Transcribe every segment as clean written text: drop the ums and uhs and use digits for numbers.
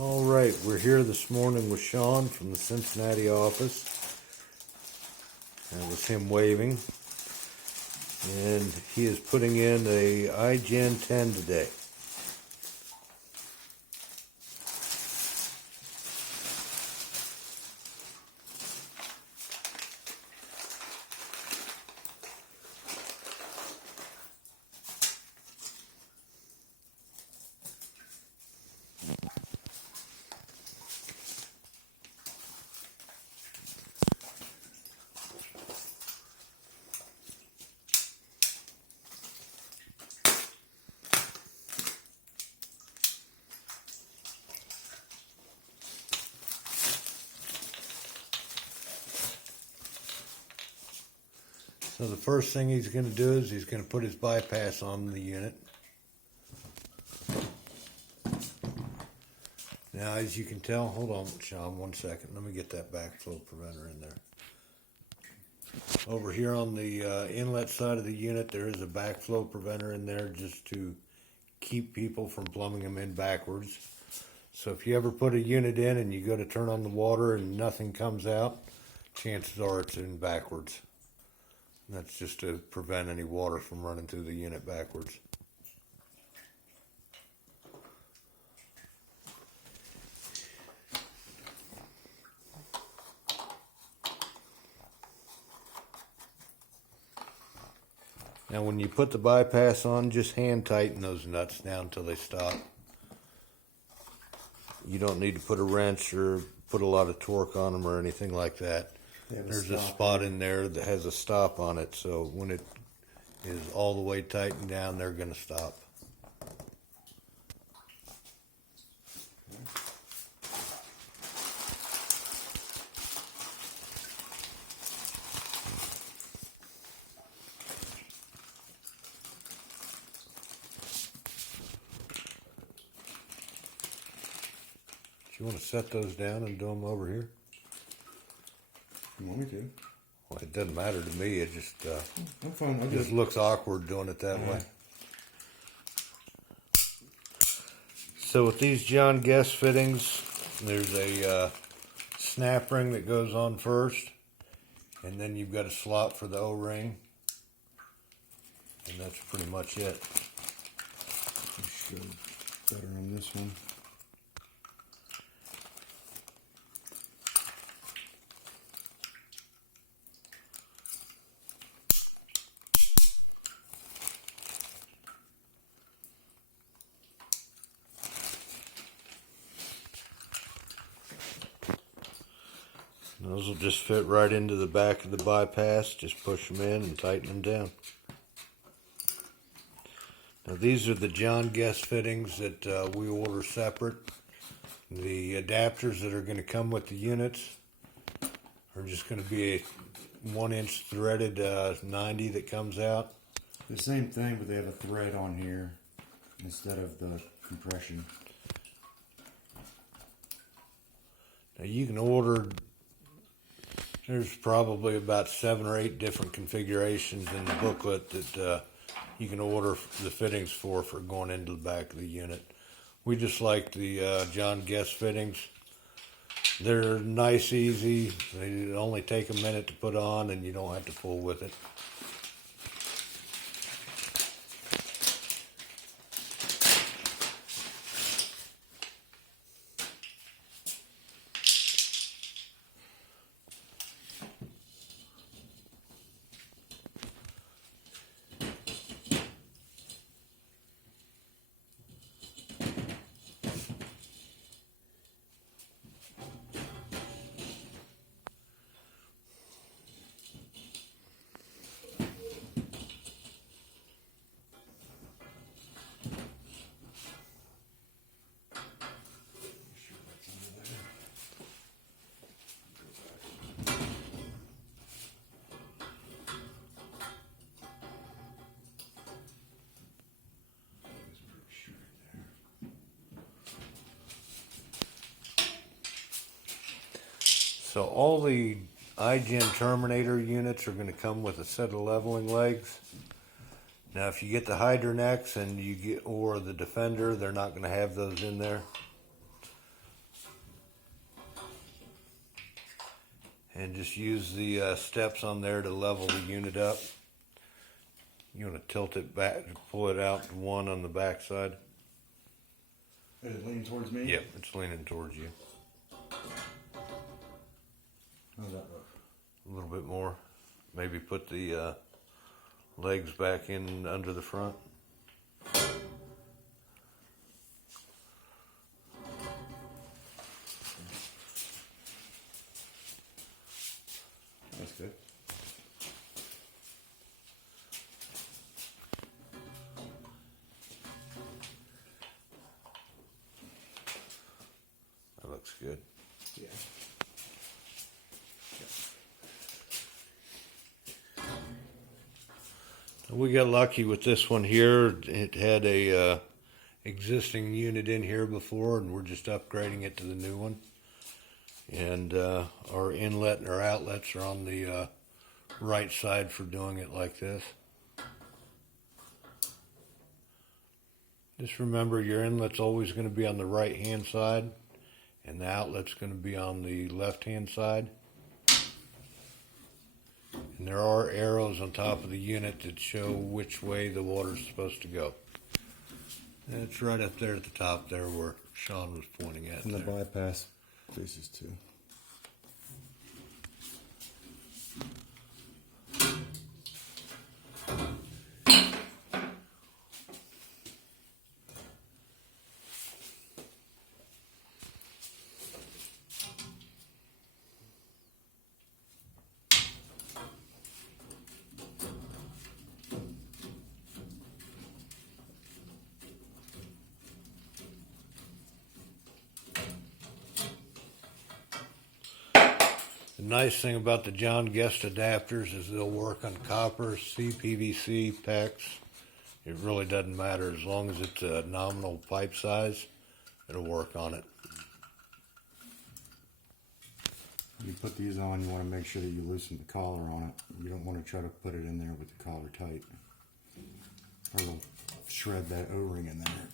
All right, we're here this morning with Sean from the Cincinnati office. That was him waving. And he is putting in a iGen 10 today. So the first thing he's going to do is he's going to put his bypass on the unit. Now, as you can tell, hold on, Sean, 1 second. Let me get that backflow preventer in there. Over here on the inlet side of the unit, there is a backflow preventer in there just to keep people from plumbing them in backwards. So if you ever put a unit in and you go to turn on the water and nothing comes out, chances are it's in backwards. And that's just to prevent any water from running through the unit backwards. Now when you put the bypass on, just hand tighten those nuts down until they stop. You don't need to put a wrench or put a lot of torque on them or anything like that. There's a spot in there that has a stop on it, so when it is all the way tightened down, they're going to stop. Do you want to set those down and do them over here? You want me to? Well, it doesn't matter to me. It just I'm fine. I'll just looks awkward doing it that way. So with these John Guest fittings, there's a snap ring that goes on first, and then you've got a slot for the O-ring, and that's pretty much it. show better on this one. Those will just fit right into the back of the bypass. Just push them in and tighten them down. Now these are the John Guest fittings that we order separate. The adapters that are going to come with the units are just going to be a 1-inch threaded 90 that comes out. The same thing, but they have a thread on here instead of the compression. Now you can order, there's probably about 7 or 8 different configurations in the booklet that you can order the fittings for going into the back of the unit. We just like the John Guest fittings. They're nice, easy. They only take a minute to put on and you don't have to fool with it. So all the iGen Terminator units are going to come with a set of leveling legs. Now if you get the Hydronex and you get, or the Defender, they're not going to have those in there. and just use the steps on there to level the unit up. You want to tilt it back, pull it out to one on the back side. Is it leaning towards me? Yep, it's leaning towards you. How's that look? A little bit more. Maybe put the legs back in under the front. That's good. That looks good. Yeah. We got lucky with this one here. It had a existing unit in here before, and we're just upgrading it to the new one. And our inlet and our outlets are on the right side for doing it like this. Just remember, your inlet's always going to be on the right hand side, and the outlet's going to be on the left hand side. And there are arrows on top of the unit that show which way the water's supposed to go. And it's right up there at the top there where Sean was pointing at. And the there. bypass faces too. The nice thing about the John Guest adapters is they'll work on copper, CPVC, PEX. It really doesn't matter as long as it's a nominal pipe size, it'll work on it. When you put these on, you want to make sure that you loosen the collar on it. You don't want to try to put it in there with the collar tight, or it'll shred that O-ring in there.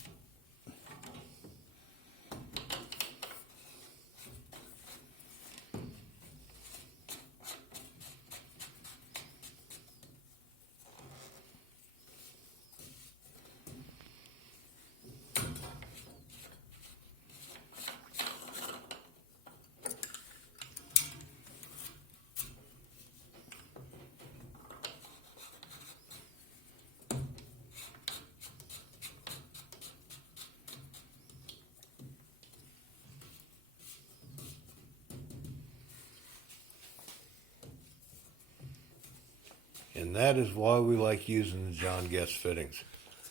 And that is why we like using the John Guest fittings.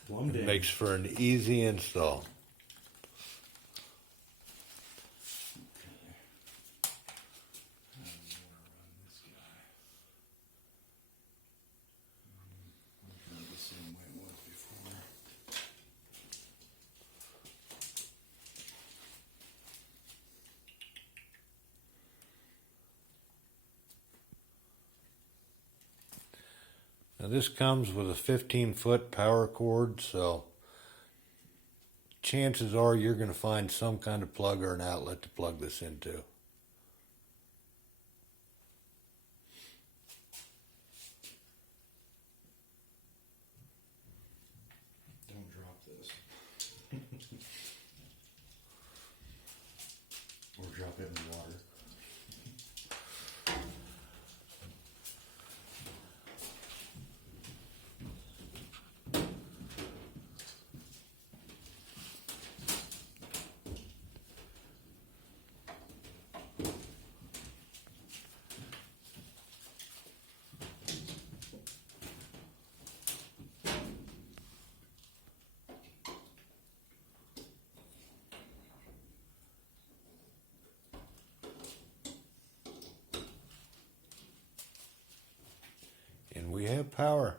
Plumbed It in. makes for an easy install. Now this comes with a 15-foot power cord, so chances are you're going to find some kind of plug or an outlet to plug this into. Don't drop this. Or drop it in the water. And we have power.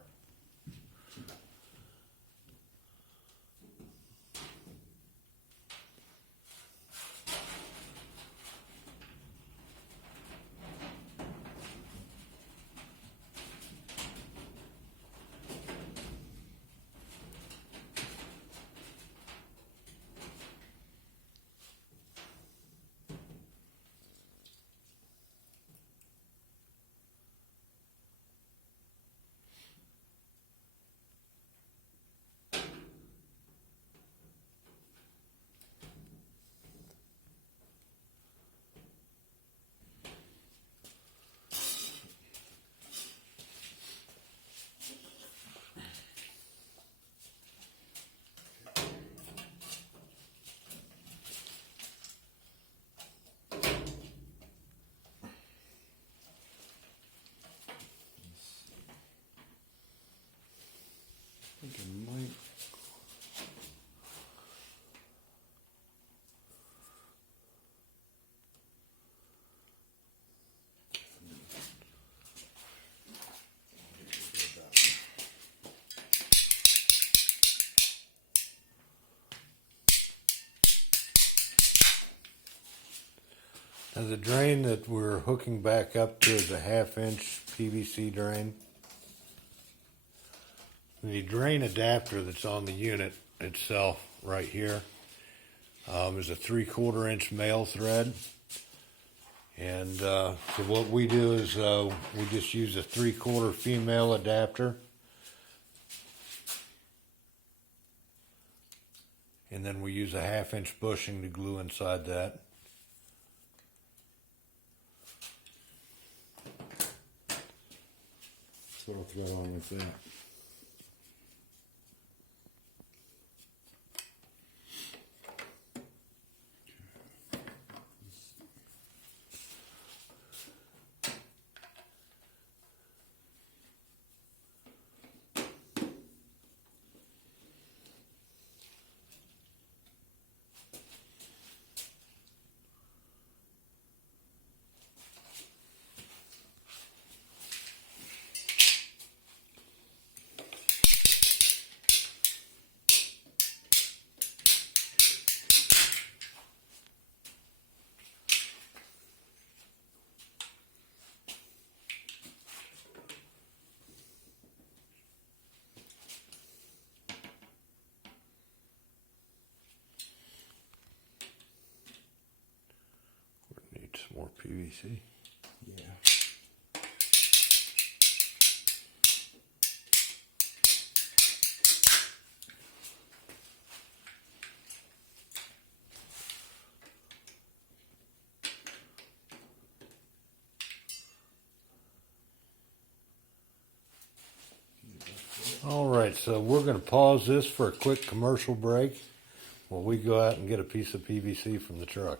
The drain that we're hooking back up to is a 1/2-inch PVC drain. The drain adapter that's on the unit itself right here is a 3/4 inch male thread. And so what we do is we just use a 3/4 female adapter. And then we use a 1/2-inch bushing to glue inside that. So I'll thread on with that. Need some more PVC. Yeah. All right, so we're going to pause this for a quick commercial break while we go out and get a piece of PVC from the truck.